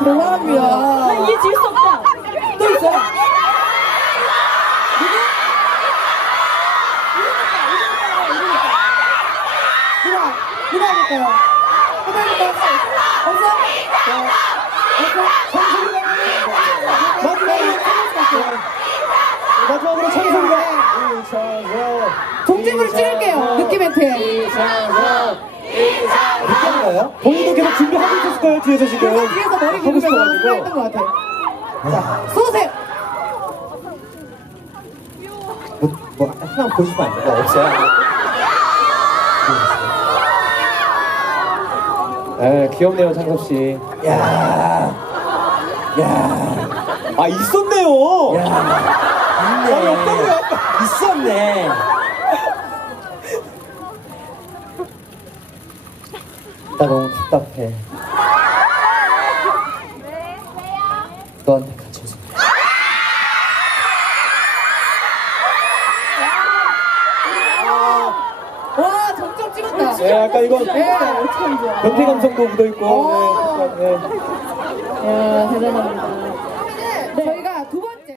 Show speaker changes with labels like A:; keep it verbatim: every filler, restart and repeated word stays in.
A: 대단합니다.
B: 나 이해 질 수 없다.
A: 또 있어요? 누가? 누가 해볼까요? 누가 해볼까요? 없어? 없어?
C: 마지막으로 찬송가.
A: 동집으로 찍을게요. 느낌 멘트에.
C: 느낌인가요? 본인도 계속 준비하고 있었을까요? 뒤에서 지금.
A: 그래서 뒤에서 머리
C: 하고
A: 긁으면서
C: 싶어가지고.
A: 생각했던 것 같아요. 자, 쏘세요.
C: 뭐, 뭐 하나 보시면 안 돼요? 없어요? 네, 귀엽네요, 창섭 씨. 야, 야, 아 있었네요. 야, 있네. 없다고요? 있었네. 나 너무 답답해. 너한테 갇혀서.
A: 와, 점점 찍었다.
C: 네, 약간 이건
A: 네, 어떻게 하면 좋아.
C: 변태 감성도 묻어 있고. 네, 네.
B: 야, 대단합니다.
A: 그러면은 저희가 두 번째